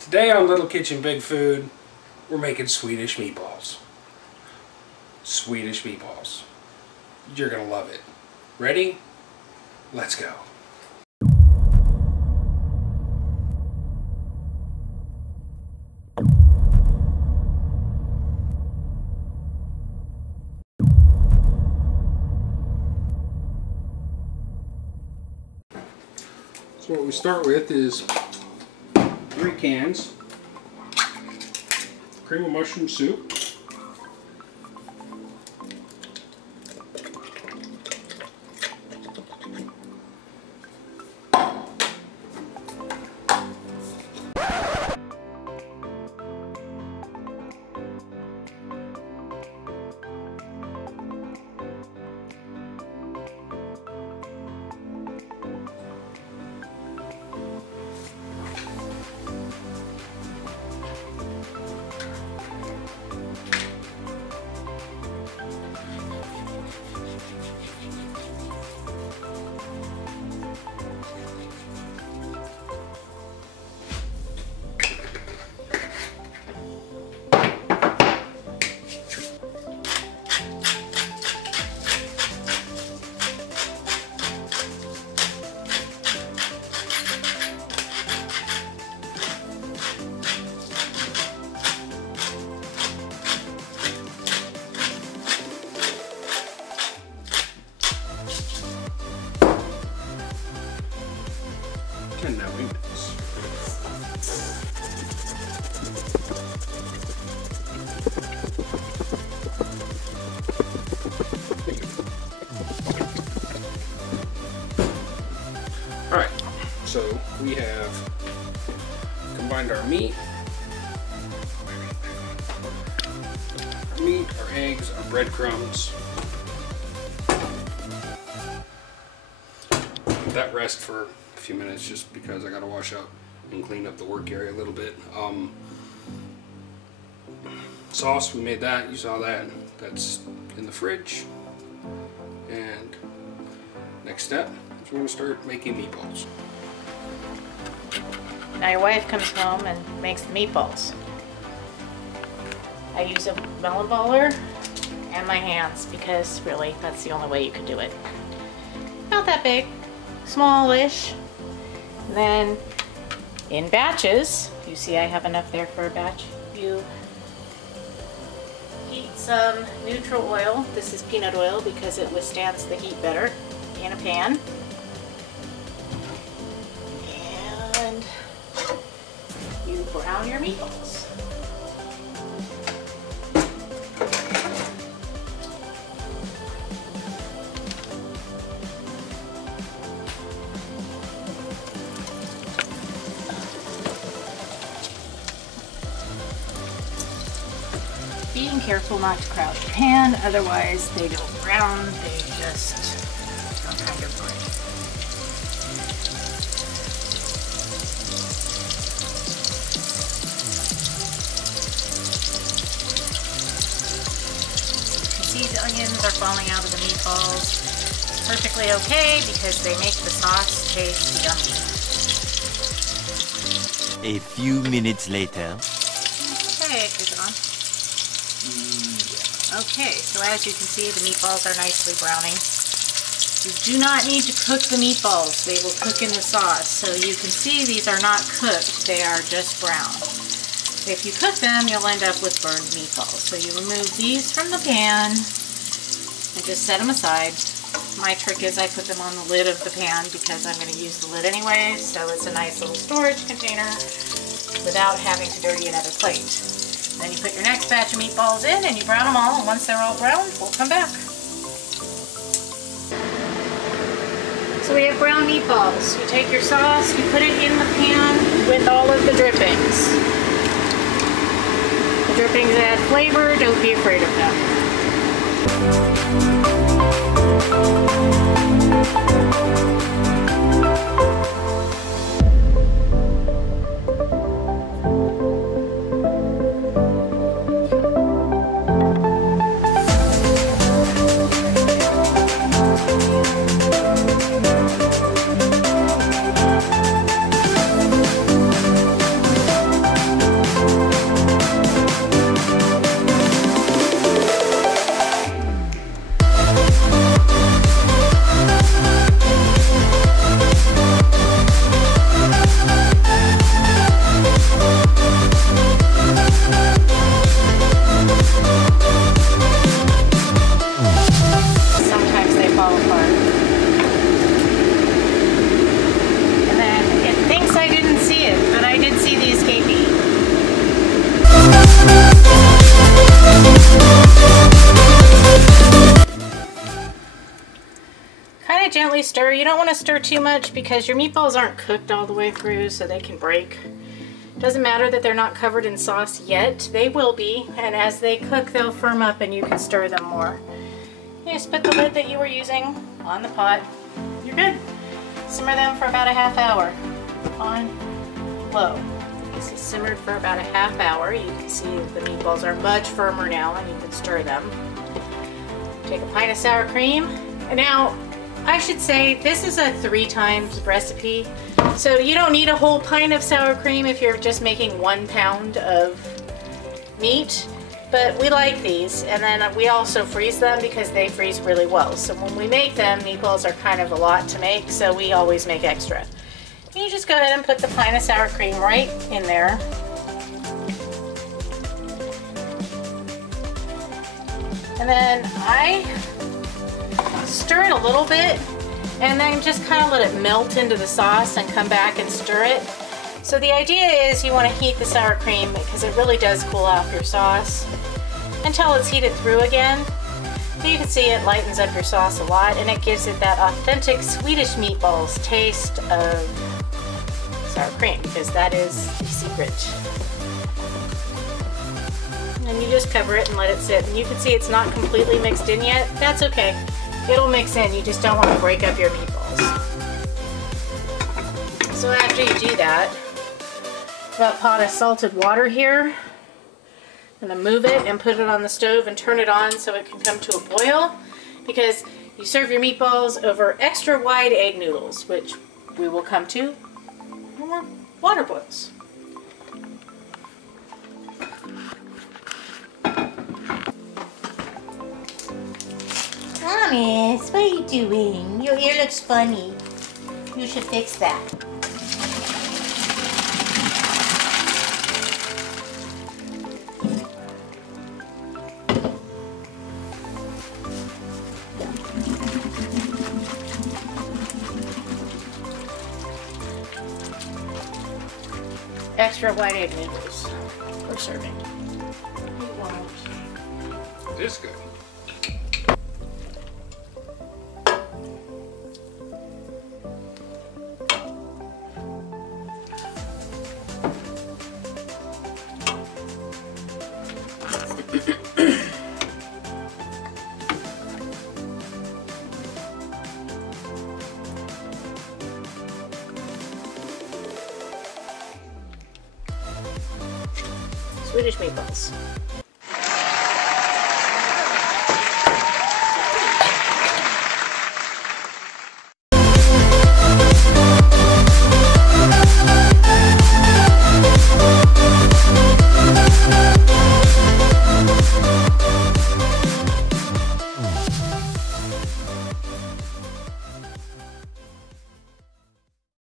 Today on Little Kitchen Big Food, we're making Swedish meatballs. Swedish meatballs. You're gonna love it. Ready? Let's go. So what we start with is 3 cans cream of mushroom soup, and now we mix. Alright, so we have combined our meat, our eggs, our breadcrumbs. Let that rest for a few minutes just because I gotta wash up and clean up the work area a little bit. Sauce, we made that, you saw that. That's in the fridge. And next step is we're gonna start making meatballs. Now your wife comes home and makes the meatballs. I use a melon baller and my hands because really that's the only way you can do it. Not that big, smallish. Then in batches, you see I have enough there for a batch. You heat some neutral oil. This is peanut oil because it withstands the heat better in a pan. And you brown your meatballs. Being careful not to crowd the pan, otherwise they don't brown, they just are kind of burnt. You see the onions are falling out of the meatballs. It's perfectly okay because they make the sauce taste yummy. A few minutes later. Okay, is it on? Okay, so as you can see, the meatballs are nicely browning. You do not need to cook the meatballs. They will cook in the sauce. So you can see these are not cooked. They are just brown. If you cook them, you'll end up with burned meatballs. So you remove these from the pan and just set them aside. My trick is I put them on the lid of the pan because I'm going to use the lid anyways. So it's a nice little storage container without having to dirty another plate. Then you put your next batch of meatballs in and you brown them all, and once they're all browned, we'll come back. So we have brown meatballs. You take your sauce, you put it in the pan with all of the drippings. The drippings add flavor, don't be afraid of them. stir. You don't want to stir too much because your meatballs aren't cooked all the way through, so they can break. Doesn't matter that they're not covered in sauce yet. They will be, and as they cook, they'll firm up and you can stir them more. You just put the lid that you were using on the pot. You're good. Simmer them for about a half hour on low. This is simmered for about a half hour. You can see the meatballs are much firmer now and you can stir them. Take a pint of sour cream. And now, I should say this is a 3 times recipe. So you don't need a whole pint of sour cream if you're just making 1 pound of meat. But we like these, and then we also freeze them because they freeze really well. So when we make them, meatballs are kind of a lot to make, so we always make extra. And you just go ahead and put the pint of sour cream right in there. And then I stir it a little bit, and then just kind of let it melt into the sauce and come back and stir it. So the idea is you want to heat the sour cream because it really does cool off your sauce until it's heated through again. So you can see it lightens up your sauce a lot and it gives it that authentic Swedish meatballs taste of sour cream, because that is the secret. And you just cover it and let it sit. And you can see it's not completely mixed in yet. That's okay. It'll mix in. You just don't want to break up your meatballs. So after you do that, got a pot of salted water here. I'm going to move it and put it on the stove and turn it on so it can come to a boil, because you serve your meatballs over extra wide egg noodles, which we will come to when water boils. Thomas, what are you doing? Your ear looks funny. You should fix that. Extra white egg noodles for serving. This is good. Swedish meatballs.